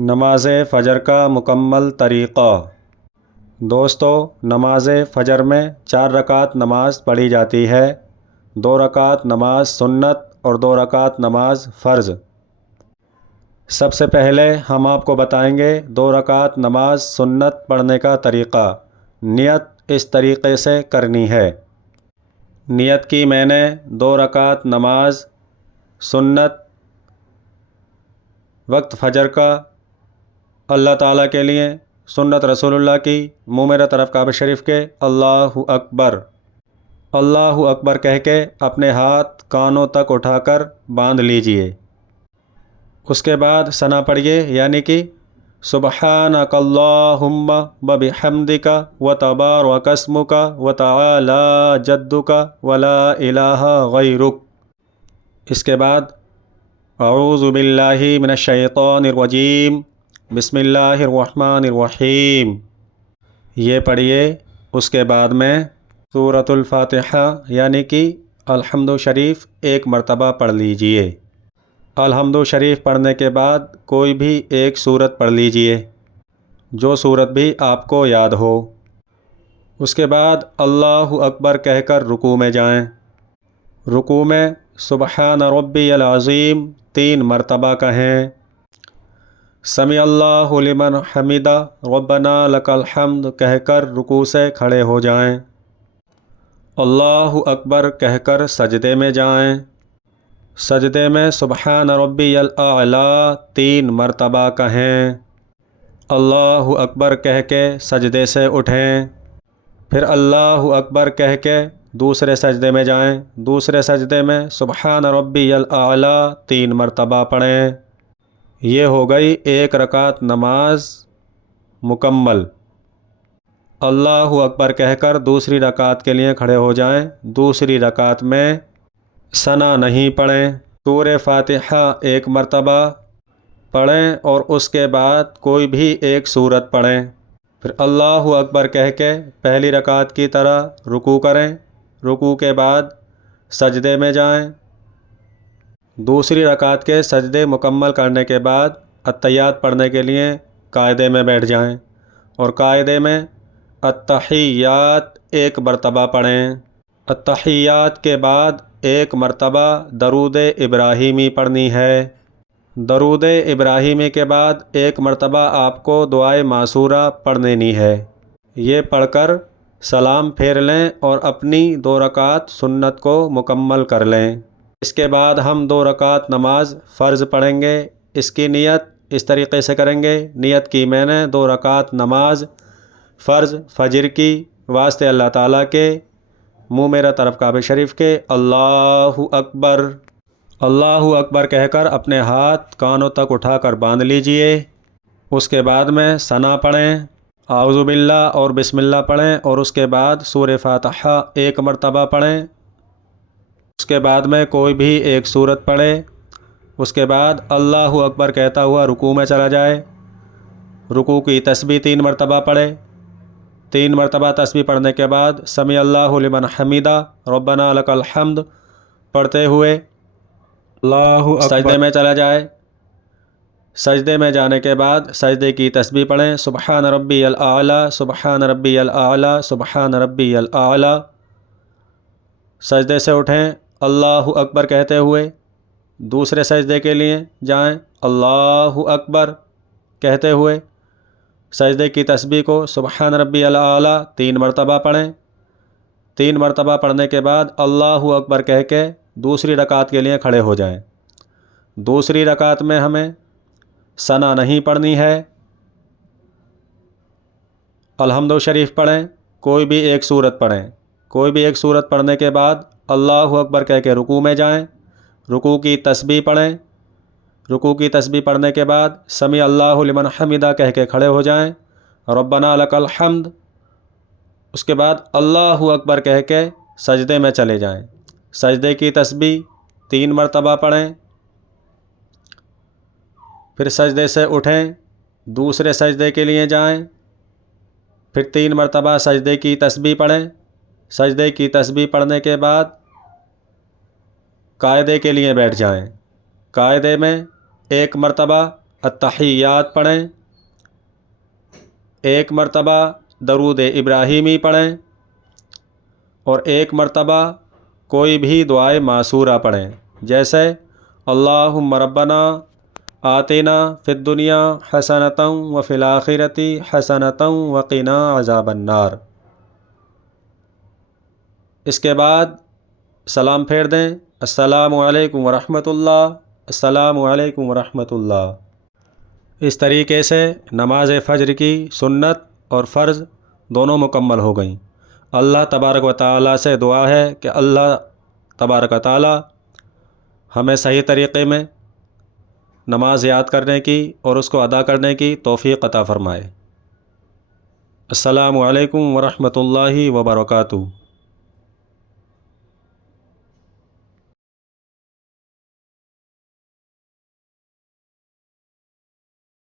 نماز فجر کا مکمل طریقہ۔ دوستو، نماز فجر میں 4 رکعت نماز پڑھی جاتی ہے، 2 رکعت نماز سنت اور 2 رکعت نماز فرض۔ سب سے پہلے ہم آپ کو بتائیں گے 2 رکعت نماز سنت پڑھنے کا طریقہ۔ نیت اس طریقے سے کرنی ہے۔ نیت کی میں نے 2 رکعت نماز سنت وقت فجر کا اللہ تعالیٰ کے لیے، سنت رسول اللہ کی، منہ میرے طرف کعبہ شریف کے اللہ اکبر اللہ اکبر کہہ کے اپنے ہاتھ کانوں تک اٹھا کر باندھ لیجئے۔ اس کے بعد ثنا پڑھیے، یعنی کہ سبحانک اللہم وبحمدک وتبارک اسمک وتعالی جدک ولا الہ غیرک۔ اس کے بعد اعوذ باللہ من الشیطان الرجیم بسم اللہ الرحمن الرحیم یہ پڑھیے۔ اس کے بعد میں سورۃ الفاتحہ یعنی کہ الحمد شریف 1 مرتبہ پڑھ لیجئے۔ الحمد شریف پڑھنے کے بعد کوئی بھی ایک سورت پڑھ لیجئے، جو سورت بھی آپ کو یاد ہو۔ اس کے بعد اللہ اکبر کہہ کر رکوع میں جائیں۔ رکوع میں سبحان ربی العظیم 3 مرتبہ کہیں۔ سمیع اللہ لمن حمدہ ربنا لک الحمد کہہ کر رکوع سے کھڑے ہو جائیں۔ اللہ اکبر کہہ کر سجدے میں جائیں۔ سجدے میں سبحان ربی الاعلیٰ 3 مرتبہ کہیں۔ اللہ اکبر کہہ کے سجدے سے اٹھیں۔ پھر اللہ اکبر کہہ کے دوسرے سجدے میں جائیں۔ دوسرے سجدے میں سبحان ربی الاعلیٰ 3 مرتبہ پڑھیں۔ یہ ہو گئی 1 رکعت نماز مکمل۔ اللہ اکبر کہہ کر دوسری رکعت کے لیے کھڑے ہو جائیں۔ دوسری رکعت میں ثنا نہیں پڑھیں، سورہ فاتحہ 1 مرتبہ پڑھیں اور اس کے بعد کوئی بھی ایک سورت پڑھیں۔ پھر اللہ اکبر کہہ کے پہلی رکعت کی طرح رکوع کریں۔ رکوع کے بعد سجدے میں جائیں۔ دوسری رکعت کے سجدے مکمل کرنے کے بعد التحیات پڑھنے کے لیے قاعدے میں بیٹھ جائیں اور قاعدے میں التحیات 1 مرتبہ پڑھیں۔ التحیات کے بعد 1 مرتبہ درود ابراہیمی پڑھنی ہے۔ درود ابراہیمی کے بعد 1 مرتبہ آپ کو دعائے معصورہ پڑھ لینی ہے۔ یہ پڑھ کر سلام پھیر لیں اور اپنی 2 رکعت سنت کو مکمل کر لیں۔ اس کے بعد ہم 2 رکعت نماز فرض پڑھیں گے۔ اس کی نیت اس طریقے سے کریں گے۔ نیت کی میں نے 2 رکعت نماز فرض فجر کی واسطے اللہ تعالیٰ کے، منہ میرا طرف کعبہ شریف کے اللہ اکبر کہہ کر اپنے ہاتھ کانوں تک اٹھا کر باندھ لیجئے۔ اس کے بعد میں ثنا پڑھیں، اعوذ باللہ اور بسم اللہ پڑھیں اور اس کے بعد سورہ فاتحہ 1 مرتبہ پڑھیں۔ اس کے بعد میں کوئی بھی ایک سورت پڑھے۔ اس کے بعد اللہ اکبر کہتا ہوا رکوع میں چلا جائے۔ رکوع کی تسبیح 3 مرتبہ پڑھے۔ 3 مرتبہ تسبیح پڑھنے کے بعد سمیع اللہ لمن حمدہ ربنا لک الحمد پڑھتے ہوئے اللہ اکبر سجدے میں چلا جائے۔ سجدے میں جانے کے بعد سجدے کی تسبیح پڑھیں، سبحان ربی الاعلیٰ سبحان ربی الاعلیٰ سبحان ربی الاعلیٰ۔ سجدے سے اٹھیں اللہ اکبر کہتے ہوئے، دوسرے سجدے کے لیے جائیں اللہ اکبر کہتے ہوئے۔ سجدے کی تسبیح کو سبحان ربی الاعلیٰ 3 مرتبہ پڑھیں۔ 3 مرتبہ پڑھنے کے بعد اللہ اکبر کہہ کے دوسری رکعت کے لیے کھڑے ہو جائیں۔ دوسری رکعت میں ہمیں ثنا نہیں پڑھنی ہے۔ الحمد شریف پڑھیں، کوئی بھی ایک سورت پڑھیں۔ کوئی بھی ایک سورت پڑھنے کے بعد اللہ اکبر کہہ کے رکوع میں جائیں۔ رکوع کی تسبیح پڑھیں۔ رکوع کی تسبیح پڑھنے کے بعد سمیع اللہ لمن حمدہ کہہ کے کھڑے ہو جائیں، ربنا لک الحمد۔ اس کے بعد اللہ اکبر کہہ کے سجدے میں چلے جائیں۔ سجدے کی تسبیح 3 مرتبہ پڑھیں۔ پھر سجدے سے اٹھیں، دوسرے سجدے کے لیے جائیں۔ پھر 3 مرتبہ سجدے کی تسبیح پڑھیں۔ سجدے کی تسبیح پڑھنے کے بعد قاعدے کے لیے بیٹھ جائیں۔ قاعدے میں 1 مرتبہ التحیات پڑھیں، ایک مرتبہ درود ابراہیمی پڑھیں، اور ایک مرتبہ کوئی بھی دعائے معصورہ پڑھیں، جیسے اللہم ربنا آتنا فی الدنیا حسنۃ وفی الآخرۃ حسنۃ وقنا عذاب النار۔ اس کے بعد سلام پھیر دیں، السلام علیکم ورحمۃ اللہ، السلام علیکم ورحمۃ اللہ۔ اس طریقے سے نماز فجر کی سنت اور فرض دونوں مکمل ہو گئیں۔ اللہ تبارک و تعالیٰ سے دعا ہے کہ اللہ تبارک و تعالیٰ ہمیں صحیح طریقے میں نماز یاد کرنے کی اور اس کو ادا کرنے کی توفیق عطا فرمائے۔ السلام علیکم ورحمۃ اللہ وبرکاتہ۔